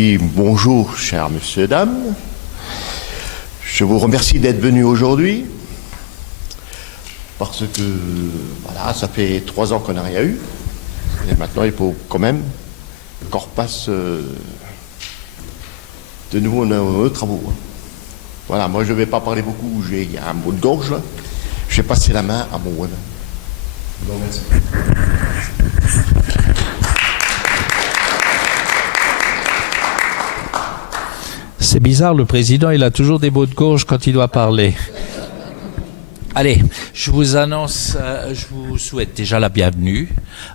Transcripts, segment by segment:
dis bonjour, chers messieurs et dames. Je vous remercie d'être venus aujourd'hui. Parce que, voilà, ça fait 3 ans qu'on n'a rien eu. Et maintenant, il faut quand même qu'on repasse de nouveau nos travaux. Voilà, moi je ne vais pas parler beaucoup, il y a un mot de gorge là. Je vais passer la main à mon voisin. Bon, merci. C'est bizarre, le président, il a toujours des mots de gorge quand il doit parler. Allez, je vous annonce, je vous souhaite déjà la bienvenue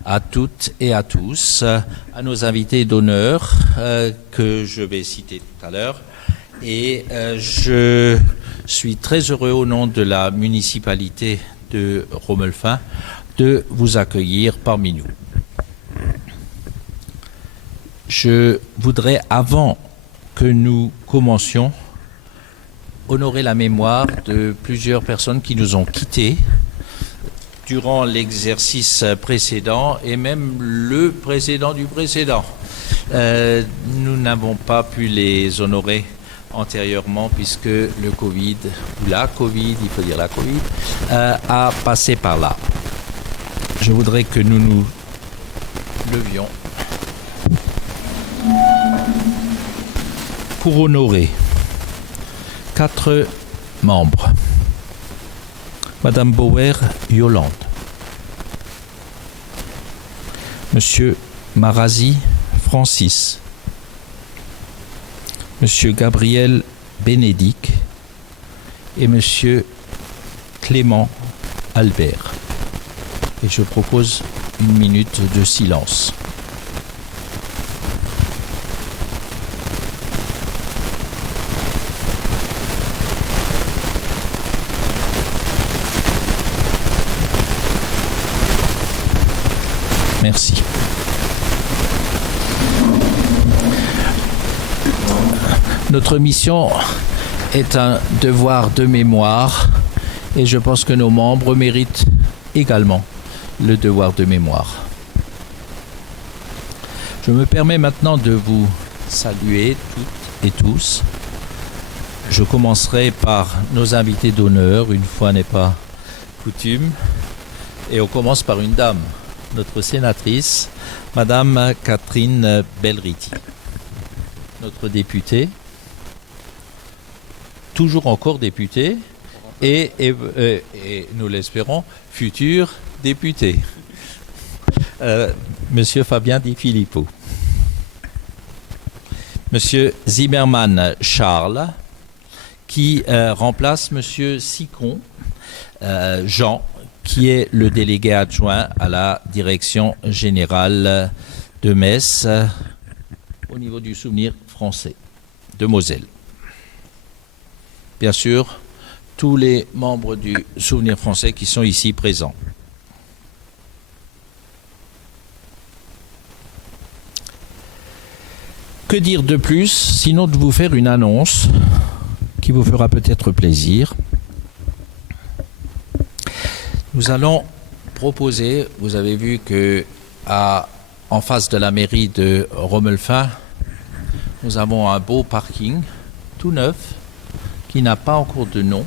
à toutes et à tous, à nos invités d'honneur que je vais citer tout à l'heure. Et je suis très heureux au nom de la municipalité de Romelfin de vous accueillir parmi nous. Je voudrais, avant que nous commencions, honorer la mémoire de plusieurs personnes qui nous ont quittés durant l'exercice précédent et même le précédent du précédent. Nous n'avons pas pu les honorer antérieurement puisque le Covid, ou la Covid, il faut dire la Covid, a passé par là. Je voudrais que nous nous levions pour honorer 4 membres. Madame Bauer Yolande, Monsieur Marazzi Francis, Monsieur Gabriel Bénédicte et Monsieur Clément Albert. Et je propose 1 minute de silence. Merci. Notre mission est un devoir de mémoire et je pense que nos membres méritent également le devoir de mémoire. Je me permets maintenant de vous saluer toutes et tous. Je commencerai par nos invités d'honneur, une fois n'est pas coutume, et on commence par une dame, notre sénatrice, Madame Catherine Belriti, notre députée, toujours encore députée, et nous l'espérons, futur député, Monsieur Fabien Di Filippo. Monsieur Zimmermann Charles, qui remplace Monsieur Sicon Jean, qui est le délégué adjoint à la direction générale de Metz au niveau du Souvenir français de Moselle. Bien sûr, tous les membres du Souvenir français qui sont ici présents. Que dire de plus, sinon de vous faire une annonce qui vous fera peut-être plaisir. Nous allons proposer, vous avez vu que en face de la mairie de Romelfin, nous avons un beau parking tout neuf qui n'a pas encore de nom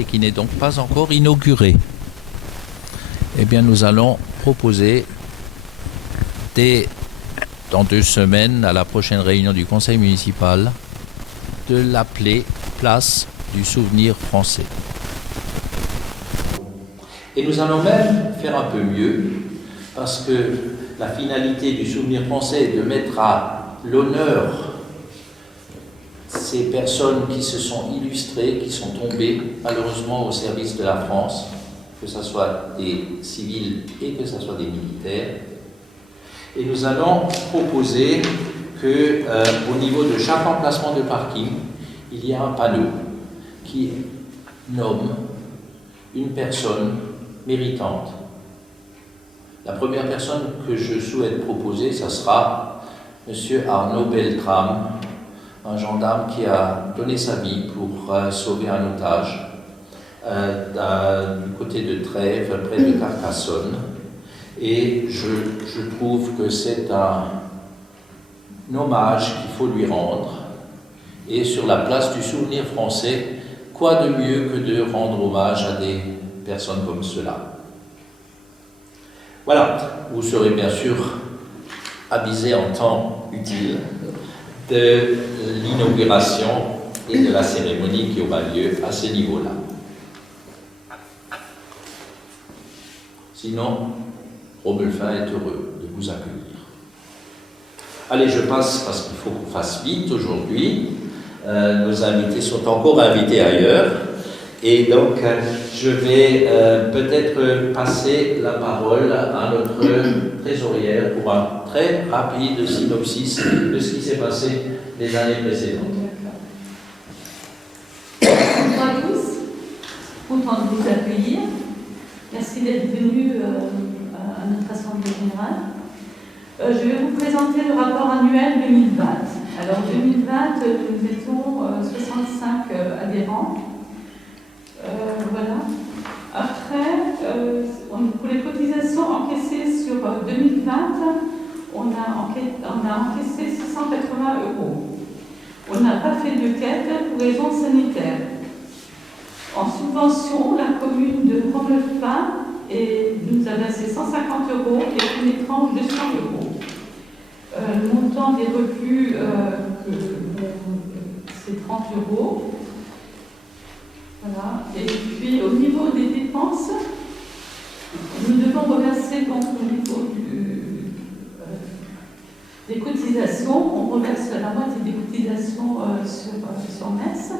et qui n'est donc pas encore inauguré. Eh bien, nous allons proposer dans 2 semaines, à la prochaine réunion du conseil municipal, de l'appeler Place du Souvenir français. Et nous allons même faire un peu mieux, parce que la finalité du Souvenir français est de mettre à l'honneur ces personnes qui se sont illustrées, qui sont tombées malheureusement au service de la France, que ce soit des civils et que ce soit des militaires. Et nous allons proposer qu'au niveau de chaque emplacement de parking, il y a un panneau qui nomme une personne méritante. La première personne que je souhaite proposer, ça sera M. Arnaud Beltrame, un gendarme qui a donné sa vie pour sauver un otage du côté de Trèves, près de Carcassonne. Et je trouve que c'est hommage qu'il faut lui rendre. Et sur la place du souvenir français, quoi de mieux que de rendre hommage à des personnes comme cela? Voilà, vous serez bien sûr avisé en temps utile de l'inauguration et de la cérémonie qui aura lieu à ce niveau-là. Sinon, Romulfin est heureux de vous accueillir. Allez, je passe parce qu'il faut qu'on fasse vite aujourd'hui. Nos invités sont encore invités ailleurs. Et donc, je vais peut-être passer la parole à notre trésorière pour un très rapide synopsis de ce qui s'est passé les années précédentes. Bonjour à tous, content de vous accueillir. Merci d'être venus à notre Assemblée Générale. Je vais vous présenter le rapport annuel 2020. Alors 2020, nous étions 65 adhérents. Voilà. Après, pour les cotisations encaissées sur 2020, on a encaissé 680 €. On n'a pas fait de quête pour raisons sanitaires. En subvention, la commune de Romulfin nous a versé 150 € et une étrange 200 €. Le montant des revenus, c'est 30 €. Voilà. Et puis au niveau des dépenses, nous devons reverser donc au niveau des cotisations, on reverse la moitié des cotisations sur Metz.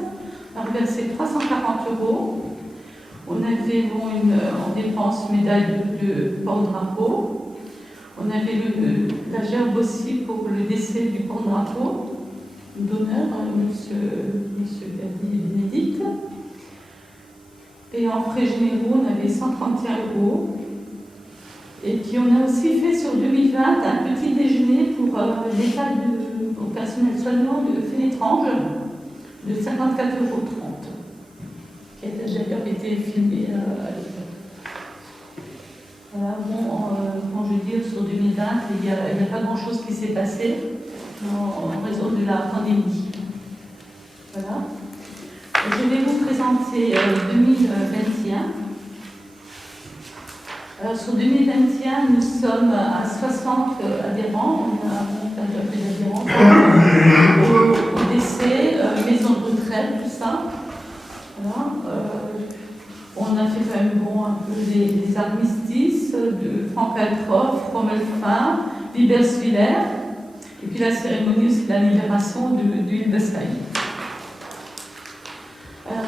On a reversé 340 €. On avait en dépense médaille de porte-drapeau. On avait la gerbe aussi pour le décès du porte-drapeau d'honneur, monsieur Gabi et Bénédicte. Et en frais généraux, on avait 131 €. Et puis on a aussi fait sur 2020 un petit déjeuner pour l'État au personnel soignant de Fénétrange de 54,30 €, qui a d'ailleurs été filmé à l'époque. Voilà, bon, quand je veux dire sur 2020, il n'y a pas grand-chose qui s'est passé en raison de la pandémie. Voilà. Je vais vous présenter 2021. Alors sur 2021, nous sommes à 60 adhérents. On a un peu d'adhérents au décès, maison de retraite, tout ça. Voilà. On a fait quand même un peu des armistices de Franck Altroff, Romulfin, Liberswiller, et puis la cérémonie aussi de la libération de Hildesheim.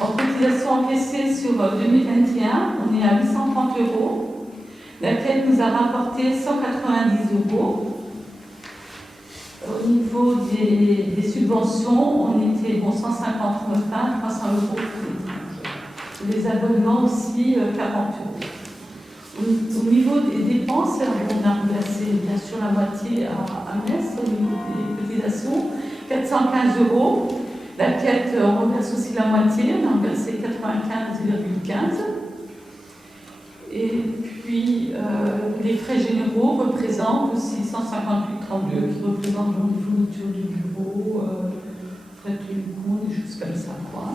En cotisation encaissée sur 2021, on est à 830 €, laquelle nous a rapporté 190 €. Au niveau des subventions, on était 150 Romulfin, 300 € pour les abonnements aussi, 40 €. Au niveau des dépenses, on a reversé bien sûr la moitié à Metz au niveau des cotisations, 415 €. La quête, on reverse aussi la moitié, on a reversé 95,15 €. Et puis, les frais généraux représentent aussi 158,32 €, qui représentent donc les fournitures du bureau, frais de télécom, des choses comme ça, quoi.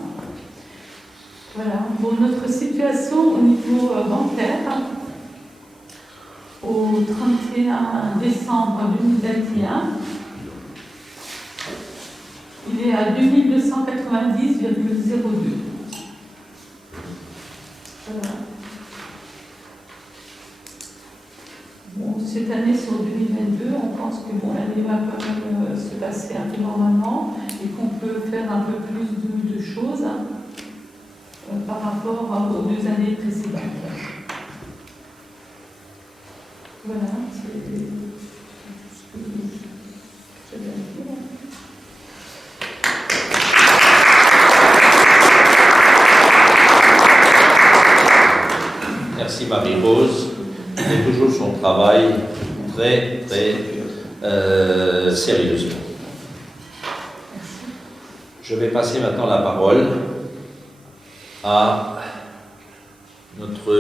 Voilà. Pour notre situation au niveau bancaire, au 31 décembre 2021, il est à 2290,02 €. Voilà. Bon, cette année sur 2022, on pense que l'année va quand même se passer un peu normalement et qu'on peut faire un peu plus de choses par rapport aux 2 années précédentes. Voilà, c'est tout ce que j'avais à dire. Merci Marie-Rose. Elle fait toujours son travail très, très sérieusement. Je vais passer maintenant la parole à notre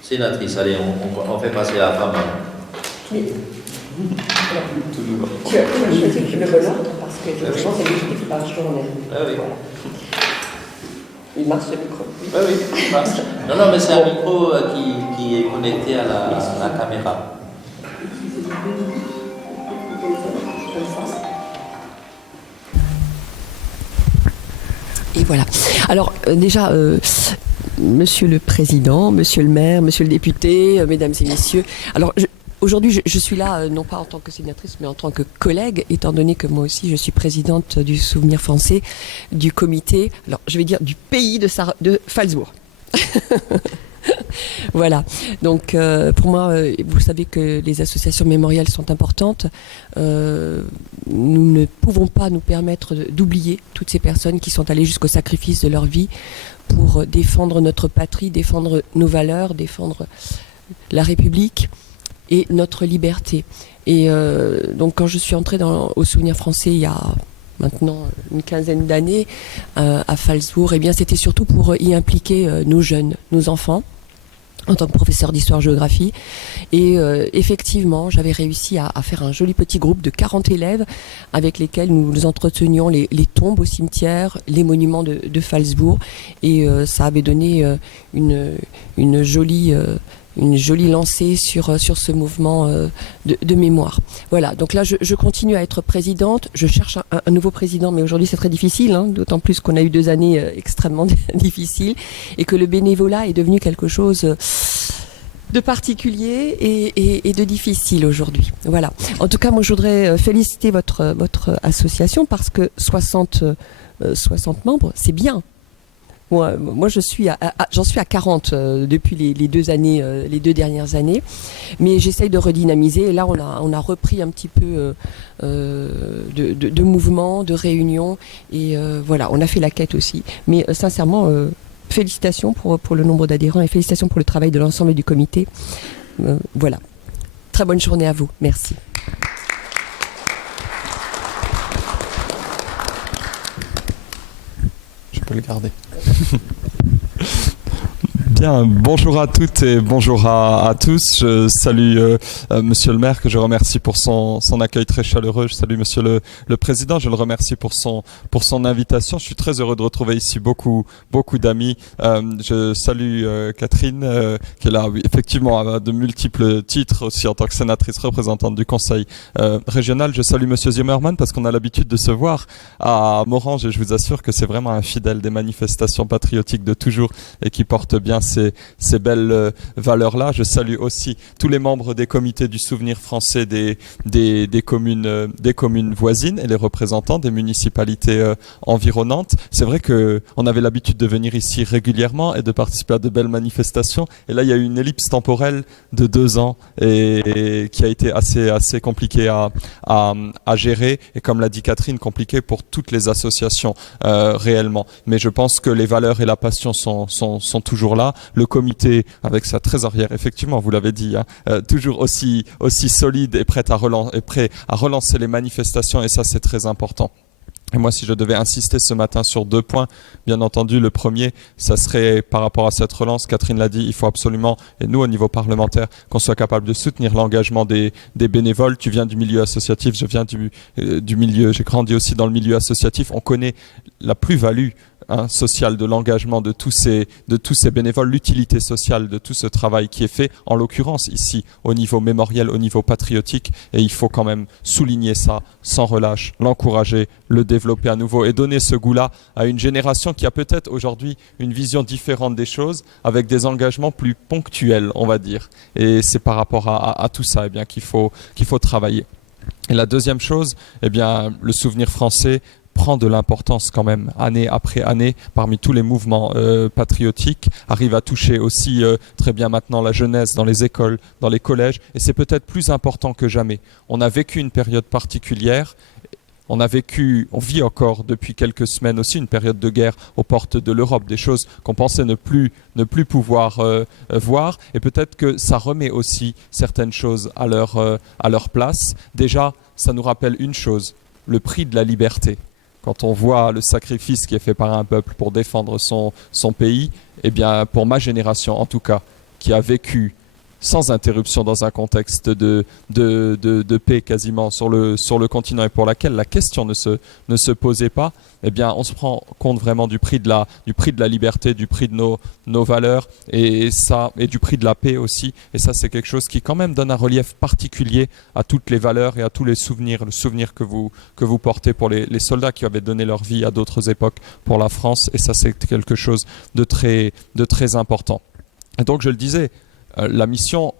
sénatrice. Allez, on fait passer la femme. Oui. Tu as choisi le bon ordre parce que effectivement c'est l'équipe par journée. Ah oui. Voilà. Il marche le micro. Ah oui, il marche. Non, mais c'est un micro qui est connecté à la caméra. Et voilà. Alors déjà, Monsieur le Président, Monsieur le Maire, Monsieur le Député, Mesdames et Messieurs. Alors aujourd'hui, je suis là non pas en tant que sénatrice, mais en tant que collègue, étant donné que moi aussi je suis présidente du Souvenir français, du comité. Alors je vais dire du pays de Phalsbourg. Voilà, donc pour moi, vous savez que les associations mémorielles sont importantes. Nous ne pouvons pas nous permettre d'oublier toutes ces personnes qui sont allées jusqu'au sacrifice de leur vie pour défendre notre patrie, défendre nos valeurs, défendre la République et notre liberté. Et donc quand je suis entrée au Souvenir français il y a maintenant une quinzaine d'années à Phalsbourg, eh bien c'était surtout pour y impliquer nos jeunes, nos enfants, en tant que professeur d'histoire-géographie. Et effectivement, j'avais réussi à faire un joli petit groupe de 40 élèves avec lesquels nous entretenions les tombes au cimetière, les monuments de Phalsbourg. Et ça avait donné une jolie lancée sur ce mouvement de mémoire. Voilà, donc là je continue à être présidente, je cherche un nouveau président, mais aujourd'hui c'est très difficile, hein, d'autant plus qu'on a eu 2 années extrêmement difficiles et que le bénévolat est devenu quelque chose de particulier et de difficile aujourd'hui. Voilà. En tout cas, moi je voudrais féliciter votre association parce que 60 membres, c'est bien. Moi j'en suis à 40 depuis les 2 années, les 2 dernières années, mais j'essaye de redynamiser. Et là, on a repris un petit peu de mouvements, de réunions, et voilà, on a fait la quête aussi. Mais sincèrement, félicitations pour le nombre d'adhérents et félicitations pour le travail de l'ensemble du comité. Voilà. Très bonne journée à vous. Merci. Je peux le garder. Bien, bonjour à toutes et bonjour à tous. Je salue Monsieur le maire que je remercie pour son accueil très chaleureux. Je salue Monsieur le président, je le remercie pour son invitation. Je suis très heureux de retrouver ici beaucoup d'amis. Je salue Catherine qui est là effectivement à de multiples titres aussi en tant que sénatrice représentante du conseil régional. Je salue Monsieur Zimmermann parce qu'on a l'habitude de se voir à Morange et je vous assure que c'est vraiment un fidèle des manifestations patriotiques de toujours et qui porte bien ces belles valeurs-là. Je salue aussi tous les membres des comités du Souvenir français des communes voisines et les représentants des municipalités environnantes. C'est vrai qu'on avait l'habitude de venir ici régulièrement et de participer à de belles manifestations. Et là, il y a eu une ellipse temporelle de 2 ans et qui a été assez compliquée à gérer. Et comme l'a dit Catherine, compliquée pour toutes les associations réellement. Mais je pense que les valeurs et la passion sont toujours là. Le comité, avec sa trésorière, effectivement, vous l'avez dit, hein, toujours aussi solide et prêt à relancer les manifestations, et ça, c'est très important. Et moi, si je devais insister ce matin sur 2 points, bien entendu, le premier, ça serait par rapport à cette relance, Catherine l'a dit, il faut absolument, et nous au niveau parlementaire, qu'on soit capable de soutenir l'engagement des bénévoles. Tu viens du milieu associatif, je viens du milieu, j'ai grandi aussi dans le milieu associatif, on connaît la plus-value sociale de l'engagement de tous ces bénévoles, l'utilité sociale de tout ce travail qui est fait, en l'occurrence ici au niveau mémoriel, au niveau patriotique, et il faut quand même souligner ça sans relâche, l'encourager, le développer à nouveau et donner ce goût-là à une génération qui a peut-être aujourd'hui une vision différente des choses, avec des engagements plus ponctuels, on va dire. Et c'est par rapport à tout ça bien qu'il faut travailler. Et la deuxième chose, bien, le Souvenir français prend de l'importance quand même, année après année, parmi tous les mouvements patriotiques, arrive à toucher aussi très bien maintenant la jeunesse dans les écoles, dans les collèges, et c'est peut-être plus important que jamais. On a vécu une période particulière, on vit encore depuis quelques semaines aussi une période de guerre aux portes de l'Europe, des choses qu'on pensait ne plus pouvoir voir, et peut-être que ça remet aussi certaines choses à leur place. Déjà, ça nous rappelle une chose, le prix de la liberté. Quand on voit le sacrifice qui est fait par un peuple pour défendre son pays, eh bien, pour ma génération en tout cas, qui a vécu sans interruption dans un contexte de paix quasiment sur le continent et pour laquelle la question ne se posait pas, eh bien, on se rend compte vraiment du prix de la liberté, du prix de nos valeurs et du prix de la paix aussi. Et ça, c'est quelque chose qui quand même donne un relief particulier à toutes les valeurs et à tous les souvenirs, le souvenir que vous portez pour les soldats qui avaient donné leur vie à d'autres époques pour la France. Et ça, c'est quelque chose de très important. Et donc, je le disais, la mission,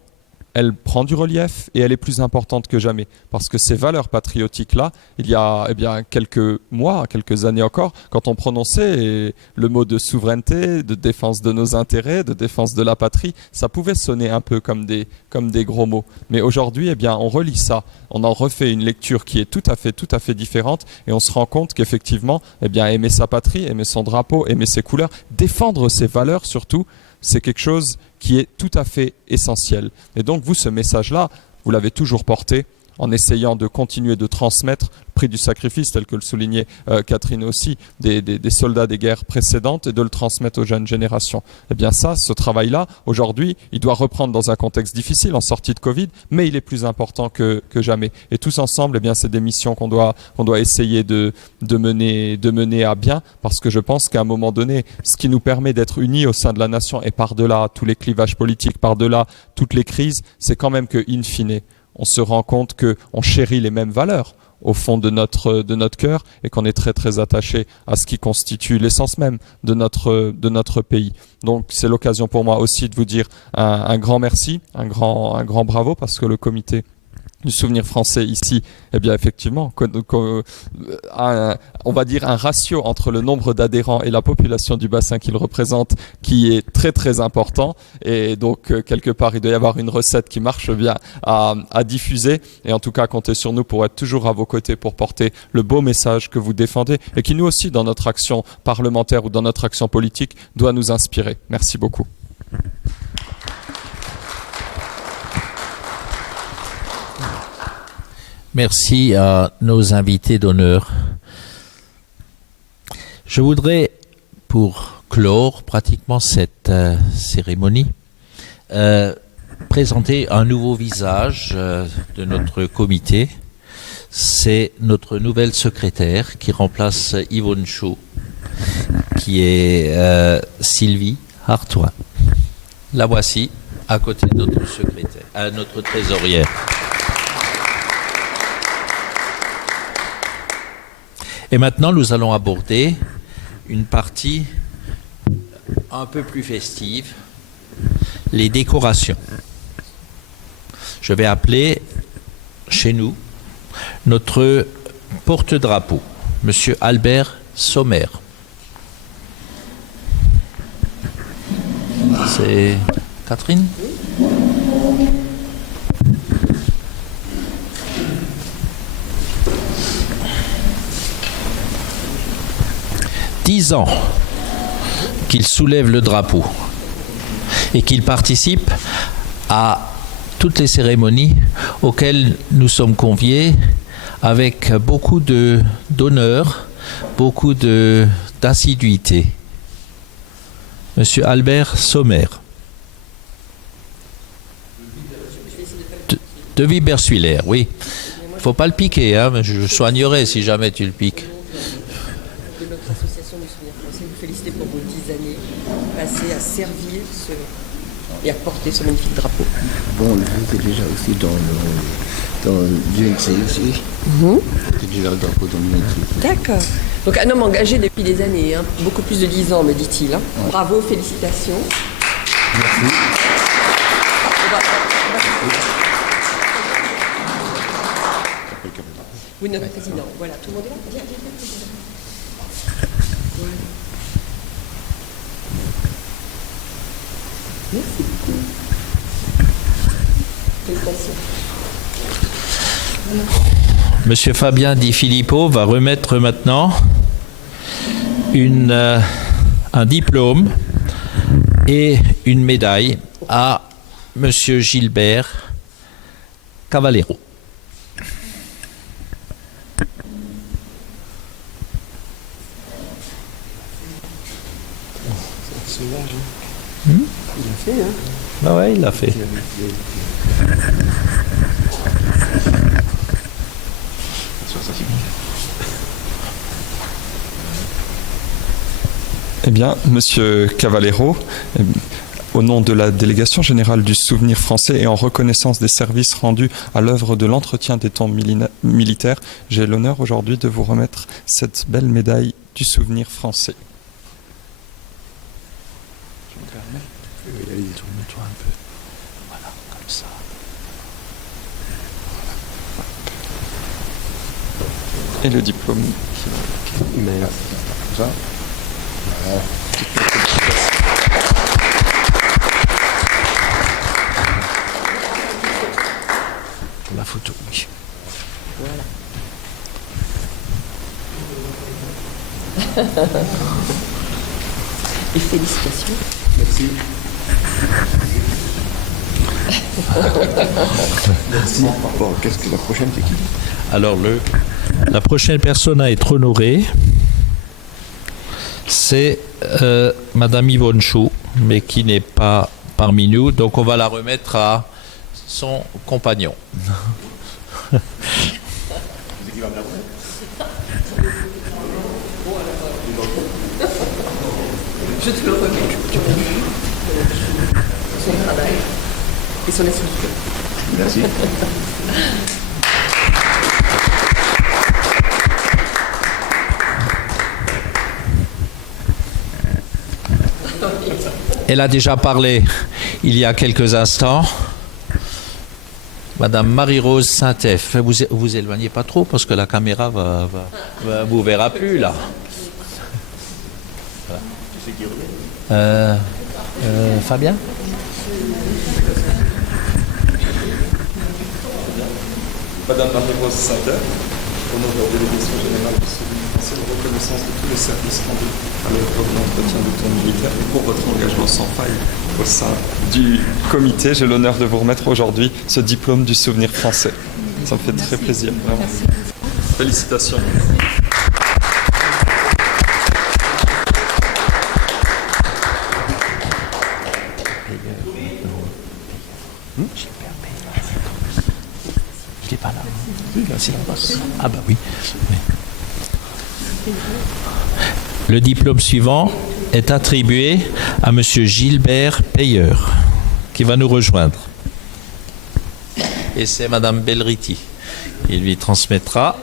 elle prend du relief et elle est plus importante que jamais. Parce que ces valeurs patriotiques-là, il y a quelques mois, quelques années encore, quand on prononçait le mot de souveraineté, de défense de nos intérêts, de défense de la patrie, ça pouvait sonner un peu comme des gros mots. Mais aujourd'hui, on relit ça, on en refait une lecture qui est tout à fait différente et on se rend compte qu'effectivement, aimer sa patrie, aimer son drapeau, aimer ses couleurs, défendre ses valeurs surtout, c'est quelque chose qui est tout à fait essentiel. Et donc vous, ce message-là, vous l'avez toujours porté en essayant de continuer de transmettre le prix du sacrifice, tel que le soulignait Catherine aussi, des soldats des guerres précédentes et de le transmettre aux jeunes générations. Eh bien ça, ce travail-là, aujourd'hui, il doit reprendre dans un contexte difficile, en sortie de Covid, mais il est plus important que jamais. Et tous ensemble, c'est des missions qu'on doit essayer de mener à bien, parce que je pense qu'à un moment donné, ce qui nous permet d'être unis au sein de la nation et par-delà tous les clivages politiques, par-delà toutes les crises, c'est quand même que, in fine, on se rend compte qu'on chérit les mêmes valeurs au fond de notre cœur et qu'on est très très attaché à ce qui constitue l'essence même de notre pays. Donc c'est l'occasion pour moi aussi de vous dire un grand merci, un grand bravo, parce que le comité du souvenir français ici, effectivement, on va dire un ratio entre le nombre d'adhérents et la population du bassin qu'il représente qui est très très important, et donc quelque part il doit y avoir une recette qui marche bien à diffuser, et en tout cas comptez sur nous pour être toujours à vos côtés pour porter le beau message que vous défendez et qui nous aussi dans notre action parlementaire ou dans notre action politique doit nous inspirer. Merci beaucoup. Merci à nos invités d'honneur. Je voudrais, pour clore pratiquement cette cérémonie, présenter un nouveau visage de notre comité. C'est notre nouvelle secrétaire qui remplace Yvonne Chaud, qui est Sylvie Hartois. La voici à côté de notre secrétaire, notre trésorière. Et maintenant, nous allons aborder une partie un peu plus festive, les décorations. Je vais appeler chez nous notre porte-drapeau, Monsieur Albert Sommer. C'est Catherine ? 10 ans qu'il soulève le drapeau et qu'il participe à toutes les cérémonies auxquelles nous sommes conviés avec beaucoup d'honneur, beaucoup d'assiduité. Monsieur Albert Sommer. De Wiberswiller, oui. Il ne faut pas le piquer, hein, mais je soignerai si jamais tu le piques. De notre association du souvenir français, vous féliciter pour vos 10 années passées à servir et à porter ce magnifique drapeau. Bon, j'étais déjà aussi dans l'UNC aussi. J'étais déjà le drapeau dans l'UNC. D'accord. Donc un homme engagé depuis des années, hein, beaucoup plus de 10 ans, me dit-il. Hein. Ouais. Bravo, félicitations. Merci. Oui, notre président. Voilà, tout le monde est là. Viens, président. Voilà. Merci beaucoup. Félicitations. Voilà. Monsieur Fabien Di Filippo va remettre maintenant un diplôme et une médaille à Monsieur Gilbert Cavallero. Il a fait, hein. Ah ouais, il l'a fait. Eh bien, Monsieur Cavallero, au nom de la délégation générale du Souvenir français et en reconnaissance des services rendus à l'œuvre de l'entretien des tombes militaires, j'ai l'honneur aujourd'hui de vous remettre cette belle médaille du Souvenir français. Je me permets. Allez, tourne-toi un peu. Voilà, comme ça. Et le diplôme. Mais là, comme ça. Pour la photo, oui. Et félicitations. Merci. Merci. Bon, qu'est-ce que la prochaine, c'est qui? Alors, la prochaine personne à être honorée, c'est Madame Yvonne Chou, mais qui n'est pas parmi nous. Donc, on va la remettre à son compagnon. Je te le remets. Son travail et son association. Merci. Elle a déjà parlé il y a quelques instants. Madame Marie-Rose Saint-F. Vous éloignez pas trop parce que la caméra vous verra plus là. Fabien? Madame Marie-Rose Saint-F, au nom de la délégation générale du Souvenir français, de reconnaissance de tous les services rendus à l'œuvre de l'entretien de tombes militaires et pour votre engagement sans faille au sein du comité, j'ai l'honneur de vous remettre aujourd'hui ce diplôme du Souvenir français. Ça me fait très plaisir, vraiment. Félicitations. Il n'est pas là. Ah bah oui. Le diplôme suivant est attribué à Monsieur Gilbert Payeur, qui va nous rejoindre. Et c'est Madame Belriti. Il lui transmettra.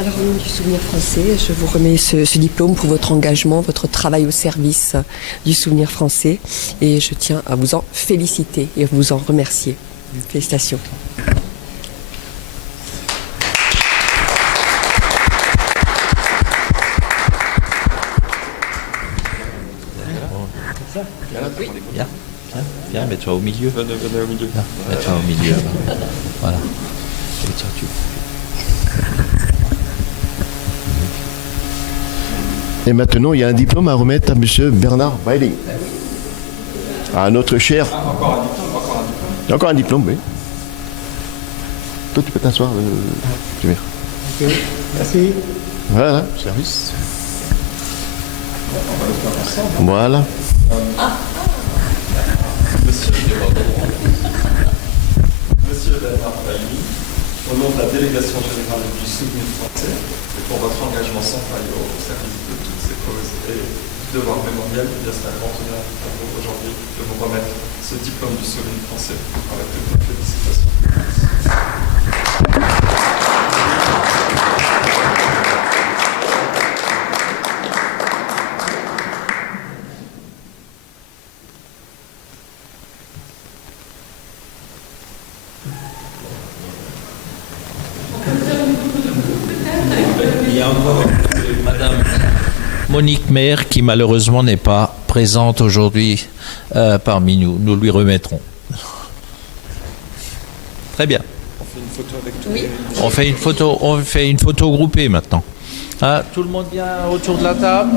Alors, au nom du Souvenir français, je vous remets ce diplôme pour votre engagement, votre travail au service du Souvenir français. Et je tiens à vous en féliciter et à vous en remercier. Félicitations. Viens, mets-toi au milieu. Venez au milieu. Mets-toi au milieu. Voilà. Et toi, tu... Et maintenant, il y a un diplôme à remettre à M. Bernard Weiling. À notre cher. Encore un diplôme, oui. Toi, tu peux t'asseoir, Jumir. Ok, merci. Voilà, service. Voilà. Monsieur Bernard Weiling, au nom de la délégation générale du Souvenir français, et pour votre engagement sans faille au service de toutes ces causes et du devoir mémorial, il y a un grand honneur à vous aujourd'hui de vous remettre ce diplôme du Souvenir français avec toutes nos félicitations. Il y a encore Madame Monique Maire qui malheureusement n'est pas présente aujourd'hui parmi nous. Nous lui remettrons. Très bien. On fait une photo avec tous On fait une photo groupée maintenant. Ah, tout le monde vient autour de la table.